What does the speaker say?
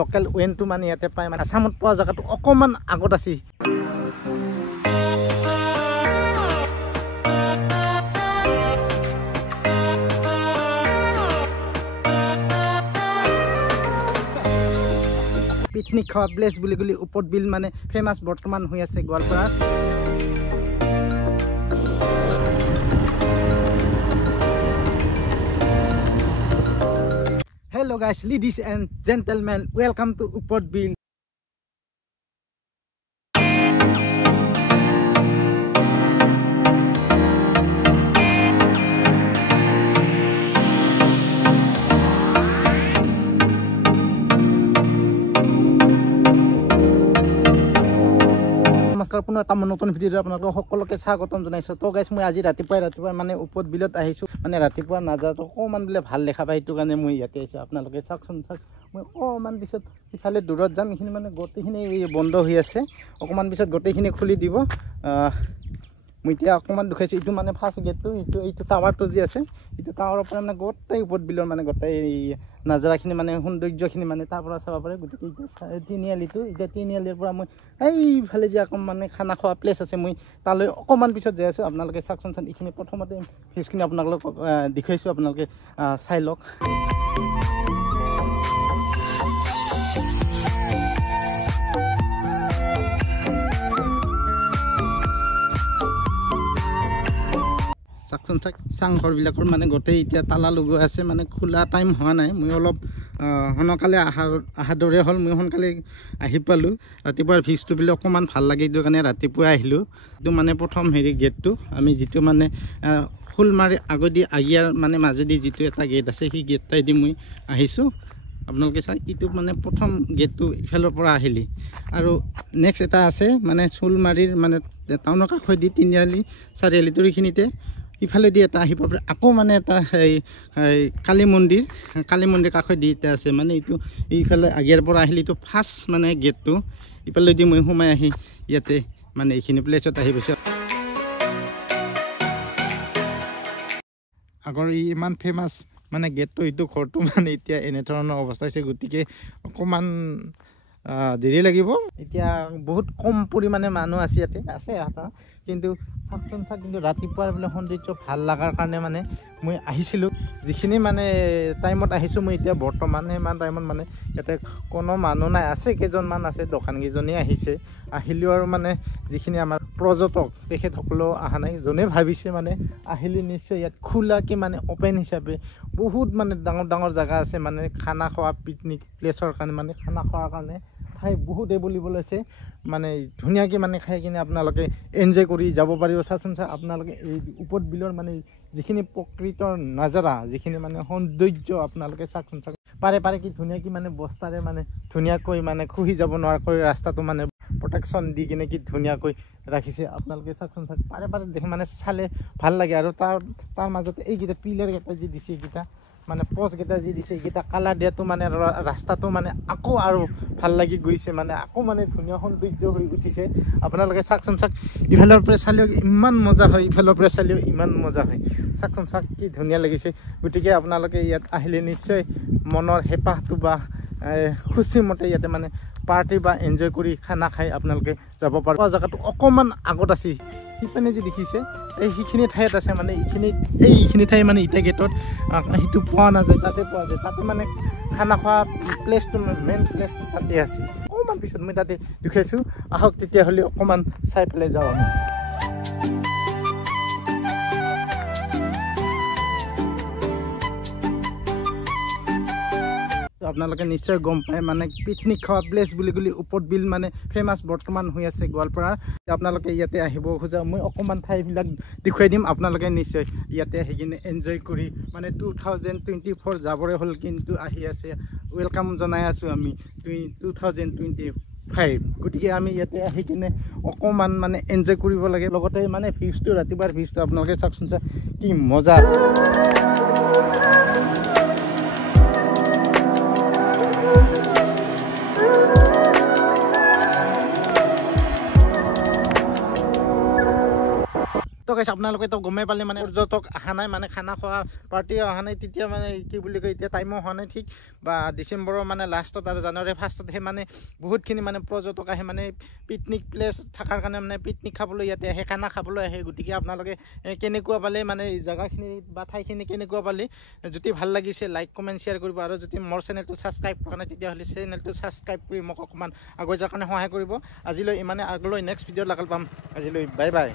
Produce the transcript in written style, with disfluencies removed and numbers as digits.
Local ওয়েনটো মানে ইয়াতে পায় মানে আসামত পোৱা জায়গাটো অকমান আগত আছে পিকনিক খাওয়া প্লেস বুলি গলি উপত বিল মানে ফেমাস বর্তমান হৈ আছে Goalpara Hello guys, ladies and gentlemen, welcome to Upot Bill. নমস্কাৰ পুনৰ এটা নতুন ভিডিঅ' আপোনালোকক সকলোকে স্বাগতম জনাইছো তো গাইস মই আজি ৰাতিপুৱা মানে উপত বিলত আহিছো মানে ৰাতিপুৱা নাজাটো অকমান বলে ভাল দেখা পাই সেইটো কাৰণে মই ইয়াতে আছো আপোনালোকে চাকচোন মই অকমান পিছত ইফালে দূৰত যাম ইখিনি মানে গোটেইখিনি বন্ধ হৈ আছে অকমান পিছত গোটেইখিনি খুলি দিব মই এতিয়া অকমান দেখাইছো ইটো মানে ফাৰ্স্ট গেটটো ইটো টাৱাৰটো যি আছে ইটো টাৱাৰৰ পৰা মানে গোটেই উপত বিলৰ মানে গোটেই নাজাৰাখিনি মানে সৌন্দৰ্যখিনি মানে তাৰ পৰা চাব পাৰে গোটেই তিনিআলিটো এতিয়া তিনিআলিৰ পৰা মই এইফালে যে অকমান মানে খানা খোৱা প্লেচ আছে মই তালৈ অকমান পিছত যাই আছো আপোনালোকে চাকচোন ইখিনি প্ৰথমতে ফেচখিনি আপোনালোকক দেখাইছো আপোনালোকে চাই লওক চাংঘৰ বিলাকৰ মানে গোটেই এতিয়া তালা লগোৱা আছে মানে খোলা টাইম হোৱা নাই মই অলপ হনকালে আহাৰ দৰে হ'ল মই সোনকালে আহি পালোঁ ৰাতিপুৱাৰ ভিউজটো বুলি অকণমান ভাল লাগে এইটো কাৰণে ৰাতিপুৱা আহিলোঁ এইটো মানে প্ৰথম হেৰি গেটটো আমি যিটো মানে ফুলমাৰি আগদি আগিয়াৰ মানে মাজেদি যিটো এটা গেট আছে সেই গেটটাইদি মই আহিছোঁ আপোনালোকে চাই এইটো মানে প্ৰথম গেটটো ইফালৰ পৰা আহিলি আৰু নেক্সট এটা আছে মানে ফুলমাৰিৰ মানে টাউনৰ কাষেদি তিনিআলি চাৰিআলিটোৰ এইখিনিতে ইফালে দি এটা আহিব পাৰে আকৌ মানে এটা কালী মন্দিৰ কাষেদি এটা আছে মানে এইটো এইফালে আগিয়াৰ পৰা আহিলে এইটো ফাৰ্ষ্ট মানে গেটটো ইফালে দি মই সোমাই আহি ইয়াতে মানে এইখিনি প্লেচত আহি পাইছোঁ আগৰ ইমান ফেমাছ মানে গেটটো এইটো ঘৰটো মানে এতিয়া এনেধৰণৰ অৱস্থা হৈছে গতিকে অকণমান দেৰি লাগিব এতিয়া বহুত কম পৰিমাণে মানুহ আছে ইয়াতে আছে কিন্তু কিন্তু ৰাতিপুৱাৰ বোলে সৌন্দৰ্য ভাল লগাৰ কাৰণে মানে মই আহিছিলোঁ যিখিনি মানে টাইমত আহিছোঁ মই এতিয়া বৰ্তমানে ইমান টাইমত মানে ইয়াতে কোনো মানুহ নাই আছে কেইজনমান আছে দোকানকেইজনেই আহিলেও আৰু মানে যিখিনি আমাৰ পৰ্যটক তেখেতসকলেও অহা নাই যোনে ভাবিছে মানে আহিলে নিশ্চয় ইয়াত খোলাকৈ মানে অপেন হিচাপে বহুত মানে ডাঙৰ জেগা আছে মানে খানা খোৱা পিকনিক প্লেচৰ কাৰণে মানে খানা খোৱাৰ কাৰণে ঠাই বহুতে বুলিবলৈ আছে মানে ধুনীয়াকৈ মানে খাই কিনে আপোনালোকে এনজয় কৰি যাব পাৰিব চাচোন আপোনালোকে এই উপত বিলৰ মানে যিখিনি প্ৰকৃত নাজাৰা যিখিনি মানে সৌন্দৰ্য আপোনালোকে চাচোন পাৰে কি ধুনীয়াকৈ মানে বস্তাৰে মানে ধুনীয়াকৈ মানে খুহি যাব নোৱাৰাকৈ ৰাস্তাটো মানে প্ৰটেকশ্যন দি কিনে কি ধুনীয়াকৈ ৰাখিছে আপোনালোকে চাচোন পাৰে দেখি মানে চালে ভাল লাগে আৰু তাৰ মাজতে এইকেইটা পিলাৰকেইটা যি দিছে এইকেইটা মানে পোষ্টকেইটা যি দিছে এইকেইটা কালাৰ দিয়াটো মানে ৰাস্তাটো মানে আকৌ আৰু ভাল লাগি গৈছে মানে আকৌ মানে ধুনীয়া সৌন্দৰ্য হৈ উঠিছে আপোনালোকে চাওকচোন ইফালৰ পৰা চালেও ইমান মজা হয় ইফালৰ পৰা চালেও ইমান মজা হয় চাওকচোন কি ধুনীয়া লাগিছে গতিকে আপোনালোকে ইয়াত আহিলে নিশ্চয় মনৰ হেঁপাহটো বা খুচিমতে ইয়াতে মানে পাৰ্টি বা এনজয় কৰি খানা খাই আপোনালোকে যাব পাৰিব জেগাটো অকণমান আগত আছে সিপিনে যি দেখিছে সেইখিনি ঠাইত আছে মানে এইখিনি ঠাই মানে ইটা গেটত সেইটো পোৱা নাযায় তাতে মানে খানা খোৱা প্লেচটো মেইন প্লেচটো তাতে আছে অকণমান পিছত মই তাতে দেখুৱাইছোঁ আহক তেতিয়াহ'লে অকণমান চাই পেলাই যাওঁ আমি আপোনালোকে নিশ্চয় গম পায় মানে পিকনিক খোৱা প্লেচ বুলি গলি উপত বিল মানে ফেমাছ বৰ্তমান হৈ আছে গোৱালপাৰাৰ আপোনালোকে ইয়াতে আহিব খোজা মই অকণমান ঠাইবিলাক দেখুৱাই দিম আপোনালোকে নিশ্চয় ইয়াতে আহি কিনে এনজয় কৰি মানে 2024 যাবৰে হ'ল কিন্তু আহি আছে ৱেলকাম জনাই আছোঁ আমি 2025 গতিকে আমি ইয়াতে আহি কিনে অকণমান মানে এনজয় কৰিব লাগে লগতে মানে ভিউজটো ৰাতিপুৱাৰ ভিউজটো আপোনালোকে চাওকচোন কি মজা তো গাইছ আপোনালোকে তো গমেই পালে মানে পৰ্যটক অহা নাই মানে খানা খোৱা পাৰ্টি অহা নাই তেতিয়া মানে কি বুলি কয় এতিয়া টাইমো হোৱা নাই ঠিক বা ডিচেম্বৰৰ মানে লাষ্টত আৰু জানুৱাৰী ফাৰ্ষ্টত সেই মানে বহুতখিনি মানে পৰ্যটক আহে মানে পিকনিক প্লেচ থকাৰ কাৰণে মানে পিকনিক খাবলৈ ইয়াতে আহে খানা খাবলৈ আহে গতিকে আপোনালোকে কেনেকুৱা পালে মানে জেগাখিনি বা ঠাইখিনি কেনেকুৱা পালে যদি ভাল লাগিছে লাইক কমেণ্ট শ্বেয়াৰ কৰিব আৰু যদি মোৰ চেনেলটো ছাবস্ক্ৰাইব কৰা নাই তেতিয়াহ'লে চেনেলটো ছাবস্ক্ৰাইব কৰি মোক অকণমান আগুৱাই যোৱাৰ কাৰণে সহায় কৰিব আজিলৈ ইমানে আগলৈ নেক্সট ভিডিঅ'ত লগ পাম আজিলৈ বাই বাই